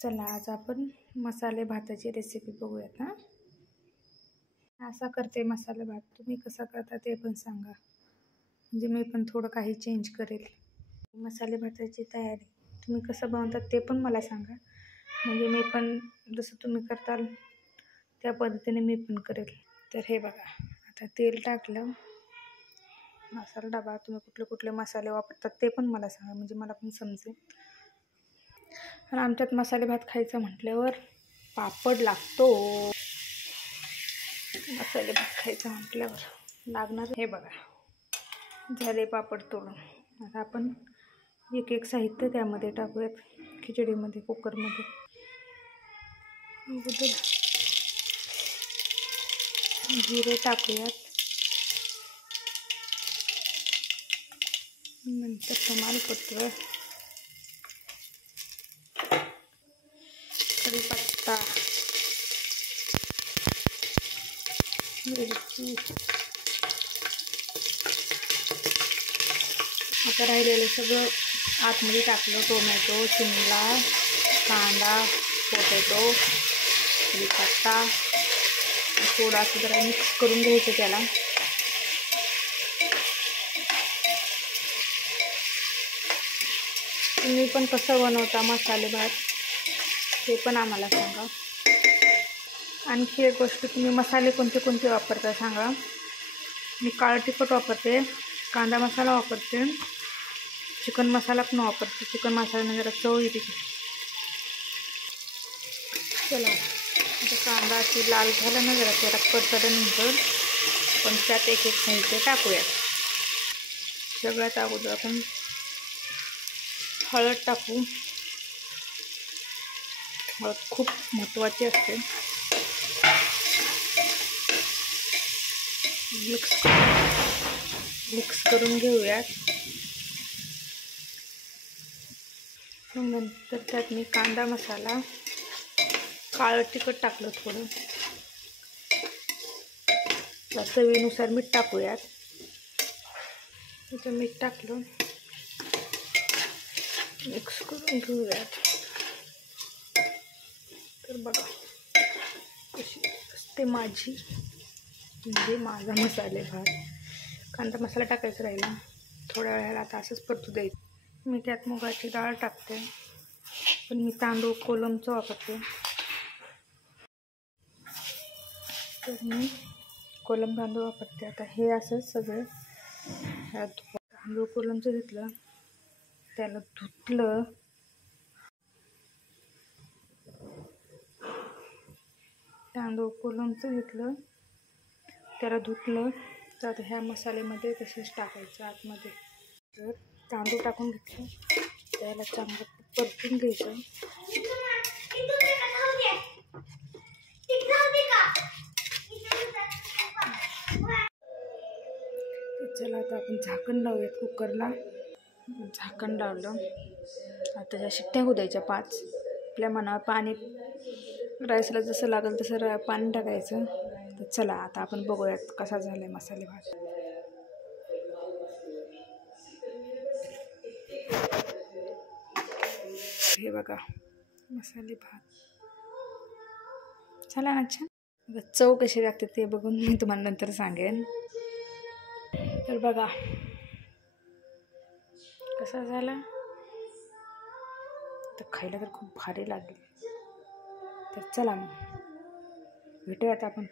चला आज आपण मसाले भाताची रेसिपी बघूयात ना। असा करते मसाले भात, तुम्ही कसा करता ते पण सांगा, म्हणजे मी पण थोडं काही चेंज करेल। मसाले भाताची तयारी तुम्ही कसं बनवतात ते पण मला सांगा, म्हणजे मी पण जसं तुम्ही करताल त्या पद्धतीने मी पण करेल। तर हे बघा, आता तेल टाकलं, मसाला डबा, तुम्ही कुठले कुठले मसाले वापरतात ते पण मला सांगा, म्हणजे मला पण समजेल। आणि आमच्यात मसाले भात खायचं म्हटल्यावर पापड लागतो। मसाले भात खायचं म्हटल्यावर लागणार। हे बघा झाले पापड तोडून। आता आपण एक एक साहित्य त्यामध्ये टाकूयात, खिचडीमध्ये, कुकरमध्ये। अगोदर जिरे टाकूयात, नंतर तमालपत्र, कढीपत्ता, मिरची। आता राहिलेलं सगळं आतमध्ये टाकलं, टोमॅटो, शिमला, कांदा, पोटॅटो, कढीपत्ता, थोडासा जरा मिक्स करून घ्यायचं त्याला। तुम्ही पण कसं बनवता मसाले भात ते पण आम्हाला सांगा। आणखी एक गोष्ट, तुम्ही मसाले कोणते कोणते वापरता सांगा। मी काळं तिखट वापरते, कांदा मसाला वापरते, चिकन मसाला पण वापरते। चिकन मसाल्याने जरा चव येते। चला आता कांदा अशी लाल झाला ना, जरा त्याला परतल्यानंतर आपण त्यात एक एक साहित्य टाकूया। सगळ्यात अगोदर आपण हळद टाकू। हळद खूप महत्त्वाची असते। मिक्स करून घेऊयात। नंतर त्यात मी कांदा मसाला, काळं तिखट टाकलं थोडं, चवीनुसार मीठ टाकूयात। त्याचं मीठ टाकलं, मिक्स करून घेऊयात। तर बघा कशी असते माझी, म्हणजे माझा मसाले भात। कांदा मसाला टाकायचा राहिला, थोड्या वेळाला आता असंच परतू द्यायचं। मी त्यात मुगाची डाळ टाकते, पण मी तांदूळ कोलमचं वापरते। तर मी कोलम तांदूळ वापरते। आता हे असं सगळं तांदूळ कोलमचं घेतलं, त्याला धुतलं, तांदूळ कोलमचं घेतलं, त्याला धुतलं। तर आता ह्या मसाल्यामध्ये तसंच टाकायचं आतमध्ये। तर तांदूळ टाकून घेतलं, त्याला चांगलं परतून घ्यायचं। चला आता आपण झाकण लावूयात कुकरला। झाकण लावलं, आता त्याच्या शिट्ट्या होऊ द्यायच्या 5। आपल्या मनावर पाणी राईसला जसं लागेल तसं पाणी टाकायचं। तर चला आता आपण बघूयात कसा झालाय मसाले भात। हे बघा मसाले भात झाला ना छान। चव कशी लागते ते बघून मी तुम्हाला नंतर सांगेन। तर बघा कसा झाला, तर खायला तर खूप भारी लागेल। तर चला मग भेटूयात आपण